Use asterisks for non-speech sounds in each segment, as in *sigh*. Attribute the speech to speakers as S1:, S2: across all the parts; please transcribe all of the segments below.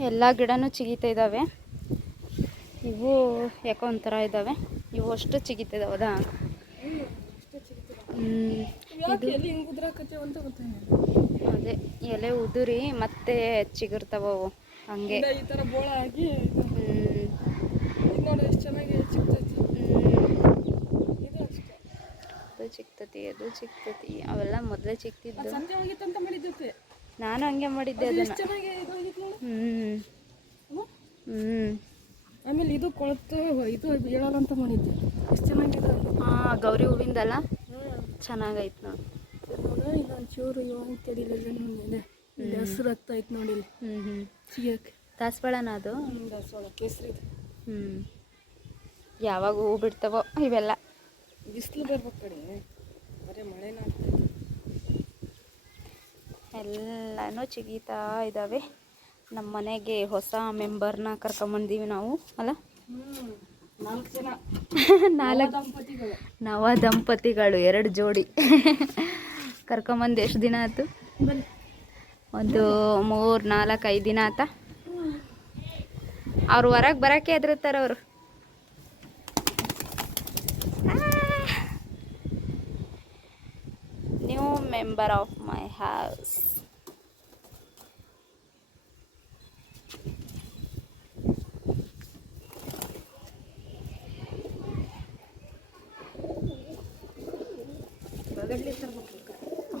S1: ಎಲ್ಲ ಗಿಡನೂ ಚಿಗಿತಾ ಇದ್ದಾವೆ ಇವು ಯಾಕೋ ಒಂಥರ ಇದ್ದಾವೆ ಇವು ಅಷ್ಟು ಚಿಗಿತಿದ್ದಾವೆ ಹೌದಾ ಅದೇ ಎಲೆ ಉದುರಿ ಮತ್ತೆ ಚಿಗುರ್ತಾವ ಅವು ಹಂಗೆ. ಅದು ಚಿಕ್ತತಿ ಅದು ಚಿಕ್ತತಿ ಅವೆಲ್ಲ ಮೊದಲೇ ಚಿಕ್ತಿದ್ದು ನಾನು ಹಂಗೆ ಮಾಡಿದ್ದೆ ಅದನ್ನ.
S2: ಆಗಿತ್ತು
S1: ಹ್ಮ್.
S2: ಹ್ಮ್? ಆಮೇಲೆ ಇದು ಕೊಳತು ಇದು ಬೀಳಲ್ಲ ಅಂತ ಮಾಡಿದ್ದೆ. ಎಷ್ಟು ಚೆನ್ನಾಗಿದೆ
S1: ಹಾ ಗೌರಿ ಹೂವಿಂದಲ್ಲ? ಚೆನ್ನಾಗೈತೆ ನೋಡಿ.
S2: ಇದೊಂದು ಚೂರು ಇವಾಗ ಇದೆ ಇಲ್ಲಿ ಹಸಿರು ಆಗ್ತಾ ಐತೆ ನೋಡಿ
S1: ಹ್ಮ್ ಹ್ಮ್.
S2: ಸಿಗಕ್ಕೆ
S1: ದಾಸವಾಳನ ಅದು?
S2: ದಾಸವಾಳ. ಕೇಸರಿ
S1: ಹ್ಮ್. ಯಾವಾಗ ಹೂ ಬಿಡ್ತಾವೋ ಇವೆಲ್ಲ.
S2: ಬಿಸಿಲು ಬರ್ಬೇಕು ಕಡೆ ಬರೀ ಮಳೆನ ಆಗ್ತೈತೆ
S1: ಎಲ್ಲನೂ ಚಿಗಿತಾ ಇದ್ದಾವೆ. ನಮ್ಮ ಮನೆಗೆ ಹೊಸ ಮೆಂಬರ್ನ ಕರ್ಕೊಂಬಂದೀವಿ ನಾವು ಅಲ್ಲ?
S2: ನಾಲ್ಕು *laughs*
S1: ನವ ದಂಪತಿಗಳು. ಎರಡು ಜೋಡಿ. *laughs* ಕರ್ಕೊಂಬಂದು ಎಷ್ಟು ದಿನ ಆಯ್ತು? ಒಂದು ಮೂರು ನಾಲ್ಕು ಐದು ದಿನ ಆತ ಅವ್ರು ಹೊರಗೆ ಬರೋಕ್ಕೆ ಹೆದರ್ತಾರೆ ಅವರು. ನ್ಯೂ ಮೆಂಬರ್ ಆಫ್ ಮೈ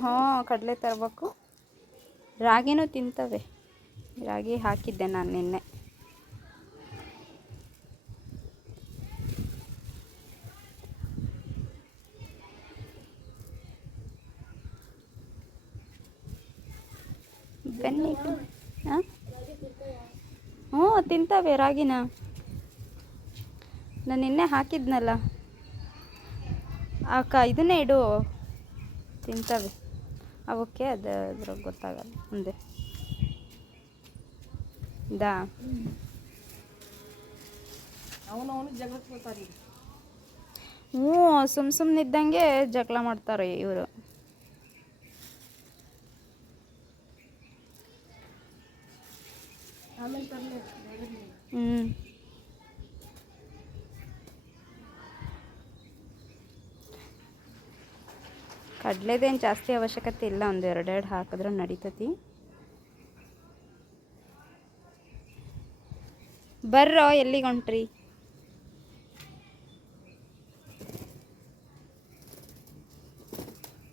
S1: ಹಾಂ ಕಡಲೆ ತರಬೇಕು. ರಾಗಿನೂ ತಿಂತವೆ. ರಾಗಿ ಹಾಕಿದ್ದೆ ನಾನು ನಿನ್ನೆ. ಬನ್ನಿ ಹಾಂ ಹ್ಞೂ ತಿಂತಾವೆ ರಾಗಿನ. ನಾನು ನಿನ್ನೆ ಹಾಕಿದ್ನಲ್ಲ. ಅಕ್ಕ ಇದನ್ನೇ ಇಡು. ತಿಂತವೆ. ಅವಕ್ಕೆ ಅದು ಅದ್ರಾಗ ಗೊತ್ತಾಗಲ್ಲ. ಮುಂದೆ. ದಾ
S2: ಅವನು ಅವನು ಜಗಳಕ್ಕೆ ಬರ್ತಾರೆ ಈಗ.
S1: ಹ್ಞೂ ಸುಮ್ ಸುಮ್ಮನಿದ್ದಂಗೆ ಜಗಳ ಮಾಡ್ತಾರೆ ಇವರು
S2: ಆಮೇಲೆ ತರಲೆ
S1: ಹ್ಞೂ ಕಡಲೆದೇನು ಜಾಸ್ತಿ ಅವಶ್ಯಕತೆ ಇಲ್ಲ ಒಂದು ಎರಡೆರಡು ಹಾಕಿದ್ರೆ ನಡೀತತಿ. ಬರ್ರೋ ಎಲ್ಲಿಗೆ ಹೊಂಟ್ರಿ?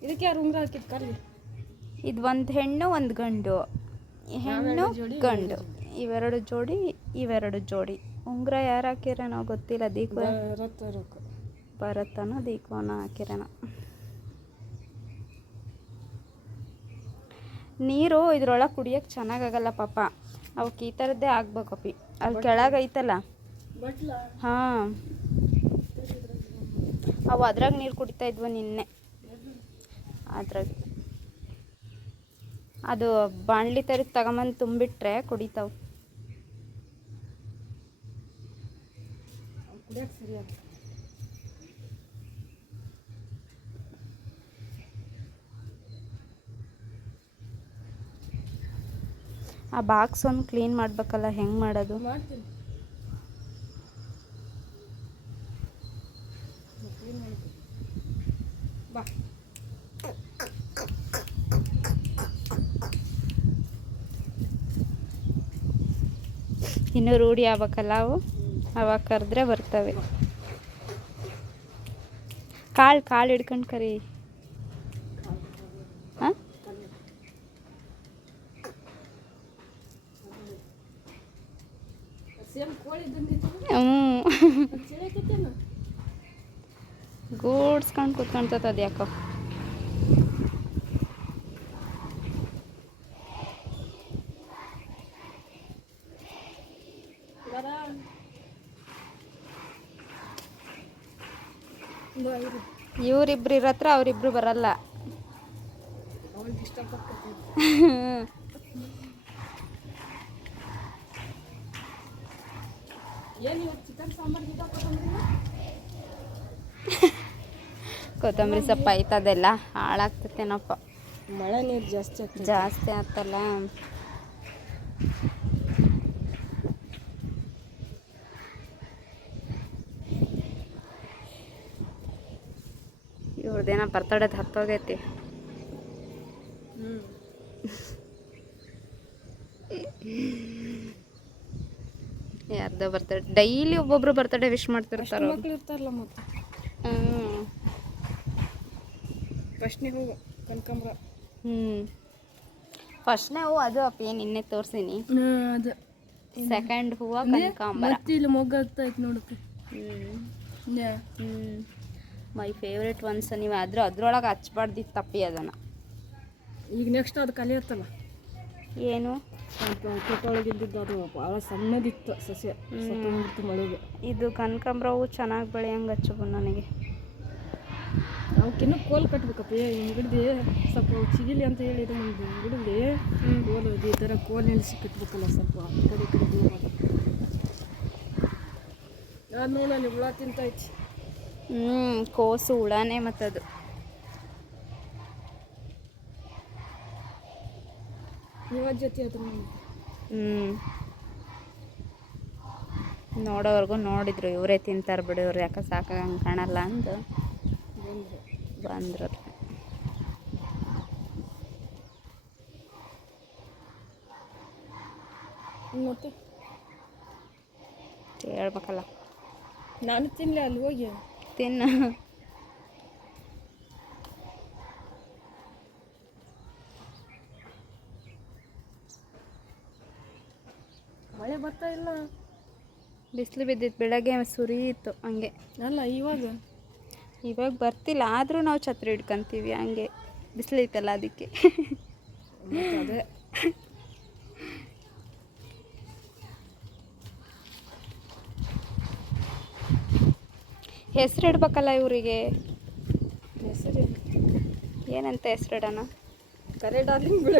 S2: ಇದಕ್ಕೆ ಯಾರು ಉಂಗ್ರ ಹಾಕಿದ್ ಕರ್ಲಿ
S1: ಇದು ಒಂದು ಹೆಣ್ಣು ಒಂದು ಗಂಡು. ಹೆಣ್ಣು ಗಂಡು. ಇವೆರಡು ಜೋಡಿ ಇವೆರಡು ಜೋಡಿ. ಉಂಗುರ ಯಾರು ಹಾಕಿರೋನೋ ಗೊತ್ತಿಲ್ಲ ದೀಪ ಭರತನ ದೀಪನ ಹಾಕಿರೋಣ ನೀರು ಇದ್ರೊಳಗೆ ಕುಡಿಯೋಕ್ಕೆ ಚೆನ್ನಾಗಾಗಲ್ಲ ಪಾಪ. ಅವಕ್ಕೆ ಈ ಥರದ್ದೇ ಆಗ್ಬೇಕಪ್ಪಿ ಅಲ್ಲಿ ಕೆಳಗೆ ಐತಲ್ಲ?
S2: ಬಟ್ಲ.
S1: ಹಾಂ. ಅವು ಅದ್ರಾಗ ನೀರು ಕುಡಿತಾ ಇದ್ವು ನಿನ್ನೆ. ಅದ್ರಾಗ. ಅದು ಬಾಣಲಿ ಥರದ್ದು ತಗೊಂಬಂದು ತುಂಬಿಟ್ರೆ ಕುಡಿತಾವೆ
S2: ಕುಡಿಯಕ್ಕೆ ಸರಿ ಅಂತ
S1: ಆ ಬಾಕ್ಸ್ ಒಂದು ಕ್ಲೀನ್ ಮಾಡಬೇಕಲ್ಲ ಹೆಂಗೆ ಮಾಡೋದು?
S2: ಮಾಡ್ತೀನಿ. ಬಾ.
S1: ಇನ್ನೂ ರೂಢಿ ಆಗ್ಬೇಕಲ್ಲ ಅವು? ಅವಾಗ ಕರೆದ್ರೆ ಬರ್ತವೆ. ಕಾಳು ಕಾಳು ಹಿಡ್ಕೊಂಡು ಕರಿ ಹಾಂ
S2: ಸೇಮ್ ಕೋಳಿ ಇದ್ದಂಗಿತ್ತು
S1: ಹ್ಞೂ
S2: ಚೆಳಕತ್ತೇನು
S1: ಅದು ಯಾಕೋ ಇವರಿಬ್ರು ಇರತ್ರ ಅವರಿಬ್ರು ಬರಲ್ಲ ಕೊತ್ತಂಬರಿ ಸೊಪ್ಪು ಐತದೆಲ್ಲ ಹಾಳಾಗ್ತೈತೇನಪ್ಪ.
S2: ಮಳೆ ನೀರು ಜಾಸ್ತಿ
S1: ಜಾಸ್ತಿ ಆತಲ್ಲ. ಇವ್ರದ್ದೇನೋ ಬರ್ತಡೆ ಹತ್ತೋಗೈತಿ. ಯಾರ್ದೋ ಬರ್ತಡೆ. ಡೈಲಿ ಒಬ್ಬೊಬ್ರು ಬರ್ತಡೆ ವಿಶ್ ಮಾಡ್ತಿರ್ತಾರ
S2: ಪ್ರಶ್ನೆ ಹೂವು ಕನಕಾಂಬ್ರ.
S1: ಹ್ಞೂ ಫಸ್ಟ್ನೇ ಹೂವು ಅದು ಅಪ್ಪ ಏನು ನಿನ್ನೆ ತೋರಿಸಿನಿ.
S2: ಅದು.
S1: ಸೆಕೆಂಡ್ ಹೂವು ಕನಕಾಂಬರ.
S2: ಮತ್ತೆ ಇಲ್ಲಿ ಮೊಗ್ಗಾಗ್ತಾ ಐತೆ ನೋಡುತ್ತೆ
S1: ಹ್ಞೂ ಹ್ಞೂ ಮೈ ಫೇವ್ರೆಟ್ ಒನ್ಸ್ ನೀವು ಆದರೂ ಅದ್ರೊಳಗೆ ಹಚ್ಬಾರ್ದಿತ್ತು ತಪ್ಪಿ ಅದನ್ನು.
S2: ಈಗ ನೆಕ್ಸ್ಟ್ ಅದು ಕಲಿಯತ್ತಲ್ಲ
S1: ಏನು?
S2: ಇದ್ದಿದ್ದು ಅದು ಭಾಳ ಸಣ್ಣದಿತ್ತು ಸಸ್ಯ. ಸತ್ತೋಗ್ಬಿಡ್ತು ಮಳೆಗೆ.
S1: ಇದು ಕನಕಾಂಬ್ರ ಹೂವು ಚೆನ್ನಾಗಿ ಬೆಳೆಯಂಗೆ ಹಚ್ಚಬೋದು ನನಗೆ.
S2: ಅವಕ್ಕಿನ್ನೂ ಕೋಲ್ ಕಟ್ಬೇಕಪ್ಪ. ಹಿಂಗಿಡ್ದು ಸ್ವಲ್ಪ ಚಿಗಿಲಿ ಅಂತ ಹೇಳಿದ ಒಂದು ಹಿಡಿದು ಕೋಲ್ ಈ ಥರ ಕೋಲ್ ನಿಲ್ಲಿಸಿ ಕಟ್ಬೇಕಲ್ಲ ಸ್ವಲ್ಪ ಆ ಕಡೆ ಈ ಕಡೆ ದೂರ ಅದು ನೋಡಲ್ಲಿ ಹುಳ ತಿಂತೈತಿ.
S1: ಹ್ಞೂ ಕೋಸು ಹುಳಾನೇ ಮತ್ತದು.
S2: ಇವಾಗ ಜೊತೆ ಅದು ನೋಡಿ.
S1: ಹ್ಞೂ ನೋಡೋವರೆಗೂ ನೋಡಿದ್ರು ಇವರೇ ತಿಂತಾರೆ ಬಿಡು ಇವ್ರು ಯಾಕೆ ಸಾಕಾಗಂಗೆ ಕಾಣಲ್ಲ ಅಂದು.
S2: ಬಂದ್ರೆ
S1: ಬಂದ್ರು
S2: ಮತ್ತೆ
S1: ಹೇಳ್ಬೇಕಲ್ಲ
S2: ನಾನು ತಿನ್ನಲಿ ಅಲ್ಲಿ ಹೋಗಿ
S1: ತಿನ್ನು
S2: ಮಳೆ ಬರ್ತಾ ಇಲ್ಲ
S1: ಬಿಸಿಲು ಬಿದ್ದಿತ್ತು ಬೆಳಗ್ಗೆ ಸುರಿಯಿತ್ತು ಹಂಗೆ
S2: ಅಲ್ಲ ಇವಾಗ
S1: ಇವಾಗ ಬರ್ತಿಲ್ಲ, ಆದರೂ ನಾವು ಛತ್ರಿ ಹಿಡ್ಕೊಂತೀವಿ, ಹಂಗೆ ಬಿಸಿಲೈತಲ್ಲ ಅದಕ್ಕೆ.
S2: ಅದೇ
S1: ಹೆಸ್ರು ಇಡ್ಬೇಕಲ್ಲ ಇವರಿಗೆ?
S2: ಹೆಸರು
S1: ಏನಂತ ಹೆಸ್ರಿಡೋಣ?
S2: ಕರೆ ಡಾರ್ಲಿಂಗ್ ಬಿಡ.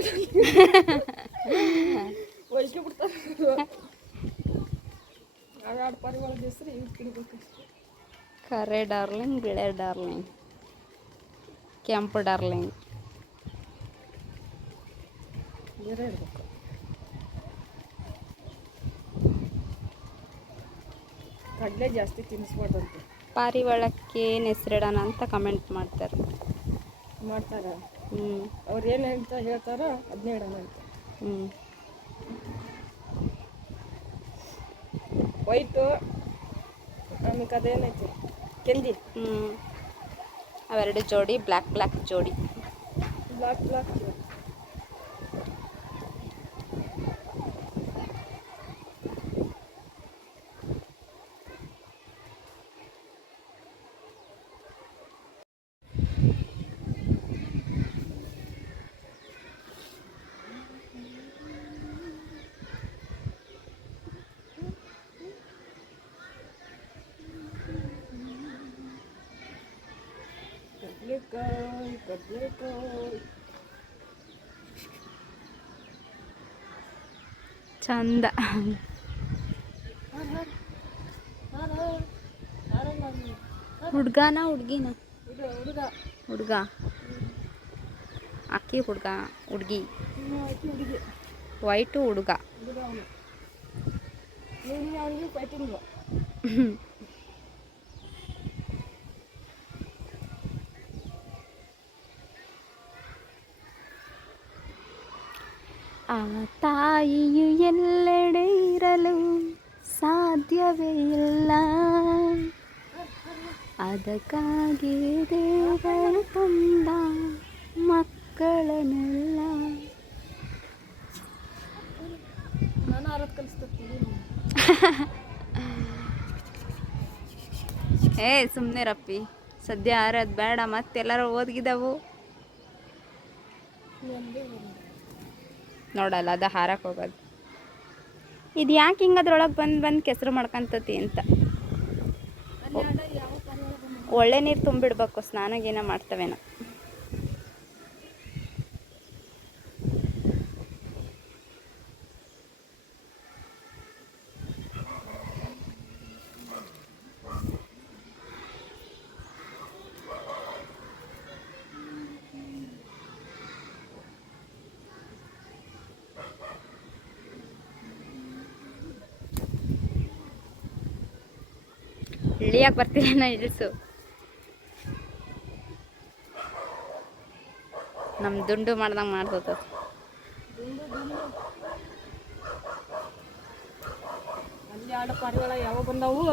S2: ಹೆಸರು ಇವ್ರು
S1: ಕರೆ ಡಾರ್ಲಿಂಗ್ ಬಿಳೆ ಡಾರ್ಲಿಂಗ್ ಕೆಂಪು ಡಾರ್ಲಿಂಗ್.
S2: ಕಡಲೆ ಜಾಸ್ತಿ ತಿನ್ನಿಸ್ಬಾರ್ದಂತೆ
S1: ಪಾರಿವಾಳಕ್ಕೆ ಏನು ಹೆಸರಿಡೋಣ ಅಂತ ಕಮೆಂಟ್ ಮಾಡ್ತಾರೆ.
S2: ಮಾಡ್ತಾರೆ?
S1: ಹ್ಞೂ
S2: ಅವ್ರು ಏನು ಅಂತ ಹೇಳ್ತಾರೋ ಅದನ್ನೇ ಇಡೋಣ ಅಂತ.
S1: ಹ್ಞೂ
S2: ವೈಟು ಆಮೇಲೆ ಅದೇನೈತೆ? എന്തി
S1: അവരുടെ ജോഡി ബ്ലാക്ക് ബ്ലാക്ക് ജോഡി. ബ്ലാക്ക്
S2: ബ്ലാക്ക് ജോഡി. ಬ್ಲಾಕ್ ಕಡ್ಲೆಕಾಯಿ ಕಡ್ಲೆಕಾಯಿ
S1: ಚಂದ ಹುಡ್ಗನ ಹುಡ್ಗಿನ
S2: ಹುಡುಗ ಹುಡುಗ
S1: ಹುಡ್ಗ ಅಕ್ಕಿ ಹುಡ್ಗ ಹುಡ್ಗಿ
S2: ಇನ್ನು ಆಯ್ತು ಹುಡುಗಿ
S1: ವೈಟು ಹುಡ್ಗ ಆ ತಾಯಿಯು ಎಲ್ಲೆಡೆ ಇರಲು ಸಾಧ್ಯವೇ ಇಲ್ಲ. ಅದಕ್ಕಾಗಿ ದೇವರು ತಂದ ಮಕ್ಕಳನ್ನೆಲ್ಲ. ಏ ಸುಮ್ಮನೆ ರಪ್ಪಿ. ಸದ್ಯ ಆರದ್ ಬೇಡ ಮತ್ತೆಲ್ಲರೂ ಓದ್ಗಿದವು. ನೋಡಲ್ಲ, ಅದು ಹಾರಕ್ಕೆ ಹೋಗೋದು. ಇದು ಯಾಕೆ ಹಿಂಗೆ ಅದ್ರೊಳಗೆ ಬಂದು ಬಂದು ಕೆಸರು ಮಾಡ್ಕೊಂತತಿ ಅಂತ. ಒಳ್ಳೆ ನೀರು ತುಂಬಿಡ್ಬೇಕು, ಸ್ನಾನಗೇನ ಮಾಡ್ತವೇನೋ. ಇಳಿಯಕ್ಕೆ ಬರ್ತಿಲ್ಲ ನಾ ಇಳಿಸು. ನಮ್ಮ ದುಂಡು ಮಾಡ್ದಂಗೆ ಮಾಡ್ತದ
S2: ಯಾವ ಬಂದಾವು?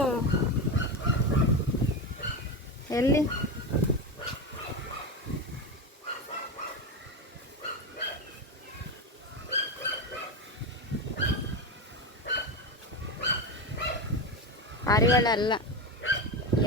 S1: ಎಲ್ಲಿ? ಪಾರಿವಾಳ ಅಲ್ಲ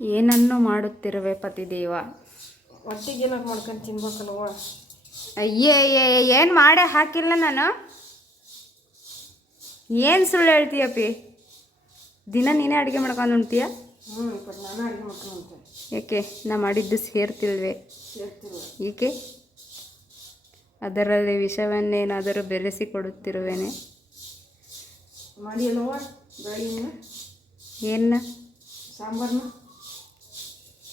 S1: ಏನನ್ನು ಮಾಡುತ್ತಿರುವೆ ಪತಿದೇವ?
S2: ಒಟ್ಟಿಗೆ ಏನಾರು ಮಾಡ್ಕೊಂಡು ತಿನ್ಬೇಕಲ್ವ?
S1: ಅಯ್ಯೇ ಏನು ಮಾಡೇ ಹಾಕಿಲ್ಲ ನಾನು? ಏನು ಸುಳ್ಳು ಹೇಳ್ತೀಯಪ್ಪಿ ದಿನ ನೀನೇ ಅಡುಗೆ ಮಾಡ್ಕೊಂಡು ಉಣ್ತೀಯ?
S2: ಏಕೆ ನಾನು ಅಡುಗೆ ಮಾಡ್ಕೊಂಡು
S1: ಯಾಕೆ ನಾ ಮಾಡಿದ್ದು ಸೇರ್ತಿಲ್ವೇ? ಏಕೆ? ಅದರಲ್ಲಿ ವಿಷವನ್ನೇನಾದರೂ ಬೆರೆಸಿ ಕೊಡುತ್ತಿರುವೇನೆ?
S2: ಮಾಡಿ ಅಲ್ವ ಬೆಳಗಿನ
S1: ಏನ
S2: ಸಾಂಬಾರನ್ನ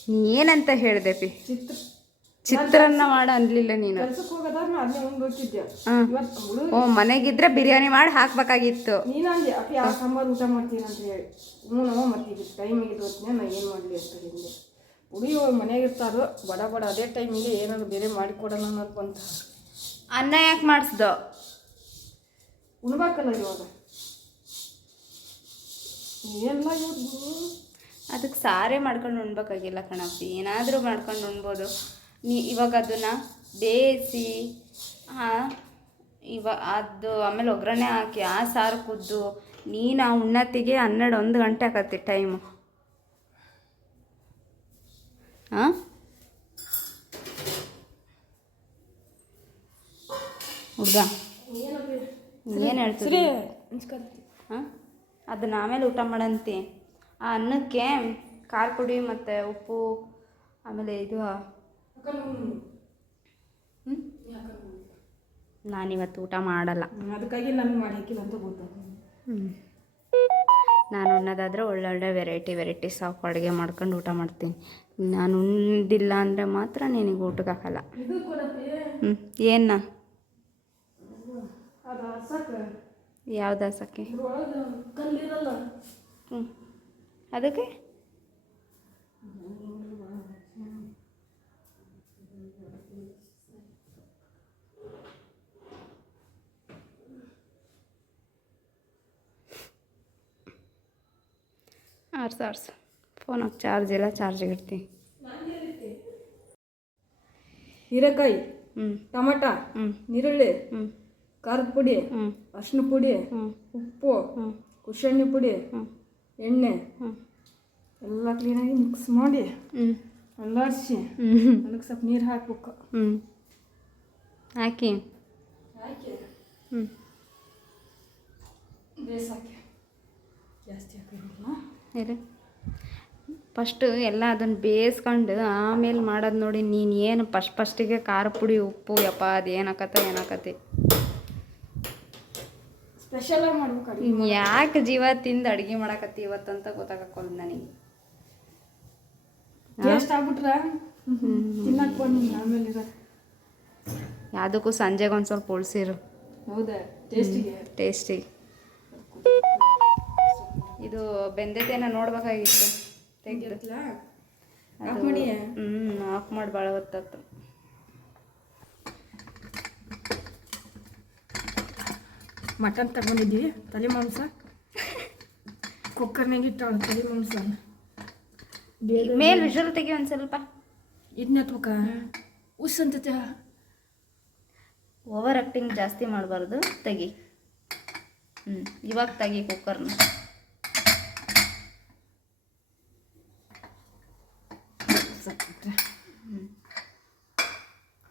S1: ಏನಂತ ಹೇಳಿದೆ ಪಿ.
S2: ಚಿತ್ರ.
S1: ಚಿತ್ರಾನ್ನ ಮಾಡ ಅನ್ಲಿಲ್ಲ ನೀನು. ಓ ಮನೆಗಿದ್ರೆ ಬಿರಿಯಾನಿ ಮಾಡಿ ಹಾಕ್ಬೇಕಾಗಿತ್ತು.
S2: ಸಾಂಬಾರು ಊಟ ಮಾಡ್ತೀನಿ ಅಂತ ಹೇಳಿ. ಹ್ಞೂ ಮತ್ತೆ ಟೈಮಿಗೆ ನಾನು ಏನು ಮಾಡಲಿ ಅಂತ ಹಿಂದೆ ಹುಡುಗಿ ಮನೆಗೆ ಇರ್ತಾರೋ ಬಡ ಬಡ ಅದೇ ಟೈಮಿಗೆ ಏನಾದ್ರು ಬೇರೆ ಮಾಡಿಕೊಡೋಣ ಅನ್ನೋದು ಬಂತ.
S1: ಅನ್ನ ಯಾಕೆ ಮಾಡಿಸ್ದೋ?
S2: ಉಣ್ಬೇಕಲ್ಲ ಇವಾಗ. ಏನಿಲ್ಲ ಇವ್ರು
S1: ಅದಕ್ಕೆ ಸಾರೇ ಮಾಡ್ಕೊಂಡು ಉಣ್ಬೇಕಾಗಿಲ್ಲ ಕಣಪ್ಪಿ. ಏನಾದರೂ ಮಾಡ್ಕೊಂಡು ಉಣ್ಬೋದು. ನೀ ಇವಾಗ ಅದನ್ನು ಬೇಯಿಸಿ ಇವ ಅದು ಆಮೇಲೆ ಒಗ್ಗರಣೆ ಹಾಕಿ ಆ ಸಾರು ಕುದ್ದು ನೀನು ಆ ಉಣ್ಣತ್ತಿಗೆ ಹನ್ನೆರಡು ಒಂದು ಗಂಟೆ ಆಗತ್ತೆ ಟೈಮು ಹಾಂ ಹುಡ್ಗ ಏನು ಹೇಳ್ತೀರಿ ಹಾಂ ಅದನ್ನ ಆಮೇಲೆ ಊಟ ಮಾಡಂತಿ. ಆ ಅನ್ನಕ್ಕೆ ಖಾರ ಪುಡಿ ಮತ್ತು ಉಪ್ಪು ಆಮೇಲೆ ಇದು ನಾನಿವತ್ತು ಊಟ ಮಾಡಲ್ಲ.
S2: ಅದಕ್ಕಾಗಿ ನಾನು ಮಾಡಿ ಹಾಕಿಲ್ಲ ಅಂತ
S1: ಹ್ಞೂ ನಾನು ಉಣ್ಣೋದಾದರೆ ಒಳ್ಳೊಳ್ಳೆ ವೆರೈಟಿ ವೆರೈಟಿ ಸಾಕು ಅಡುಗೆ ಮಾಡ್ಕೊಂಡು ಊಟ ಮಾಡ್ತೀನಿ. ನಾನು ಉಂಡಿಲ್ಲ ಅಂದರೆ ಮಾತ್ರ ನಿನಗೆ ಊಟಕ್ಕೆ ಹಾಕಲ್ಲ. ಹ್ಞೂ ಏನ ಯಾವ್ದು ಹಸಕ್ಕೆ? ಹ್ಞೂ ಅದಕ್ಕೆ? ಆರ್ಸು ಆರ್ಸು. ಫೋನಾಗ ಚಾರ್ಜ್ ಇಲ್ಲ ಚಾರ್ಜಿಗೆ ಇಡ್ತೀನಿ.
S2: ಹೀರೆಕಾಯಿ
S1: ಹ್ಞೂ
S2: ಟಮಾಟ ನೀರುಳ್ಳಿ
S1: ಹ್ಞೂ
S2: ಖಾರದ ಪುಡಿ
S1: ಹ್ಞೂ
S2: ಅರಿಶಿನ ಪುಡಿ
S1: ಹ್ಞೂ
S2: ಉಪ್ಪು
S1: ಹ್ಞೂ
S2: ಕುಶೆಣ್ಣೆ ಪುಡಿ
S1: ಹ್ಞೂ
S2: ಎಣ್ಣೆ
S1: ಹ್ಞೂ
S2: ಎಲ್ಲ ಕ್ಲೀನಾಗಿ ಮಿಕ್ಸ್ ಮಾಡಿ
S1: ಹ್ಞೂ
S2: ಅಲ್ಲಾಡಿಸಿ
S1: ಹ್ಞೂ
S2: ಅದಕ್ಕೆ ಸ್ವಲ್ಪ ನೀರು ಹಾಕ್ಬೇಕು.
S1: ಹ್ಞೂ ಹಾಕಿ.
S2: ಹಾಕಿ.
S1: ಹ್ಞೂ
S2: ಬೇಸ್ ಹಾಕಿ. ಜಾಸ್ತಿ
S1: ಇದೆ ಫಸ್ಟು ಎಲ್ಲ ಅದನ್ನು ಬೇಯಿಸ್ಕೊಂಡು ಆಮೇಲೆ ಮಾಡೋದು ನೋಡಿ ನೀನು ಏನು ಫಸ್ಟ್ ಫಸ್ಟಿಗೆ ಖಾರ ಪುಡಿ ಉಪ್ಪು ಯಪ್ಪ ಅದು ಏನಾಕತ್ತ ಏನಾಕತಿ
S2: ಸ್ಪೆಷಲಾಗಿ ಮಾಡ್ಬೇಕು
S1: ಯಾಕೆ ಜೀವ ತಿಂದು ಅಡುಗೆ ಮಾಡಕತ್ತಿ ಇವತ್ತಂತ ಗೊತ್ತಾಗಕ್ಕೊಲ್ದು ನನಗೆ.
S2: ಟೇಸ್ಟ್ ಆಗ್ಬಿಟ್ರ? ತಿನ್ನಕ್ಕೆ ಬಂದು ಆಮೇಲೆ
S1: ಯಾವುದಕ್ಕೂ ಸಂಜೆಗೆ ಒಂದು ಸ್ವಲ್ಪ ಉಳಿಸಿರು
S2: ಹೌದಾ? ಟೇಸ್ಟಿಗೆ
S1: ಟೇಸ್ಟಿಗೆ ಇದು ಬೆಂದೈತೇನ ನೋಡ್ಬೇಕಾಗಿತ್ತು.
S2: ಮಾಡಿ
S1: ಹ್ಞೂ ಆಫ್ ಮಾಡಿ ಭಾಳ ಹೊತ್ತಾತು
S2: ಮಟನ್ ತಗೊಂಡಿದ್ವಿ ತಲೆ ಮಾಂಸ. ಕುಕ್ಕರ್ನಾಗ ಇಟ್ಟವಳು ತಲೆ ಮಾಂಸ
S1: ಮೇಲೆ ವಿಷಲ್ ತೆಗಿ ಒಂದು ಸ್ವಲ್ಪ.
S2: ಇದನ್ನ ತೂಕ? ಉಸ್ ಅಂತ
S1: ಓವರ್ ಆಕ್ಟಿಂಗ್ ಜಾಸ್ತಿ ಮಾಡಬಾರ್ದು. ತೆಗಿ. ಹ್ಞೂ ಇವಾಗ ತೆಗಿ ಕುಕ್ಕರ್ನ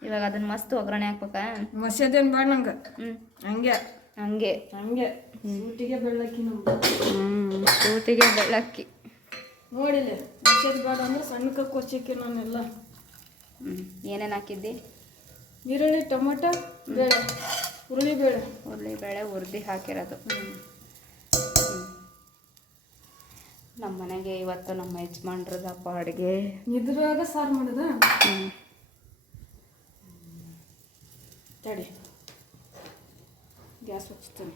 S1: ಇವಾಗ ಅದನ್ನ ಮಸ್ತ್ ಒಗ್ಗರಣೆ ಹಾಕ್ಬೇಕಾ?
S2: ಮಸ್ಯದೇನು ಬೇಡ ನಂಗೆ.
S1: ಹ್ಞೂ
S2: ಹಂಗೆ.
S1: ಹಂಗೆ.
S2: ಹಂಗೆ. ಊಟಿಗೆ ಬೆಳ್ಳಕ್ಕಿ ನಮ್ಗೆ
S1: ಹ್ಞೂ ಸೂಟಿಗೆ ಬೆಳ್ಳಕ್ಕಿ.
S2: ನೋಡಿಲ್ಲ. ಮೆಸೇಜ್ ಬೇಡ ಅಂದ್ರೆ ಸಣ್ಣಕ್ಕೆ ಕೊಚ್ಚಿಕ್ಕೆ ನಾನೆಲ್ಲ.
S1: ಹ್ಞೂ ಏನೇನು ಹಾಕಿದ್ದಿ?
S2: ಈರುಳ್ಳಿ ಟೊಮೊಟೊ ಬೇಳೆ. ಹುರುಳಿ ಬೇಳೆ.
S1: ಹುರುಳಿ ಬೇಳೆ ಹುರ್ದು ಹಾಕಿರೋದು. ನಮ್ಮ ಮನೆಗೆ ಇವತ್ತು ನಮ್ಮ ಯಜಮಾನ್ರದಪ್ಪ ಅಡುಗೆ.
S2: ನಿದ್ರಾಗ ಸಾರು ಮಾಡಿದ? ತಡಿ. ಗ್ಯಾಸ್ ಹಚ್ತೀನಿ.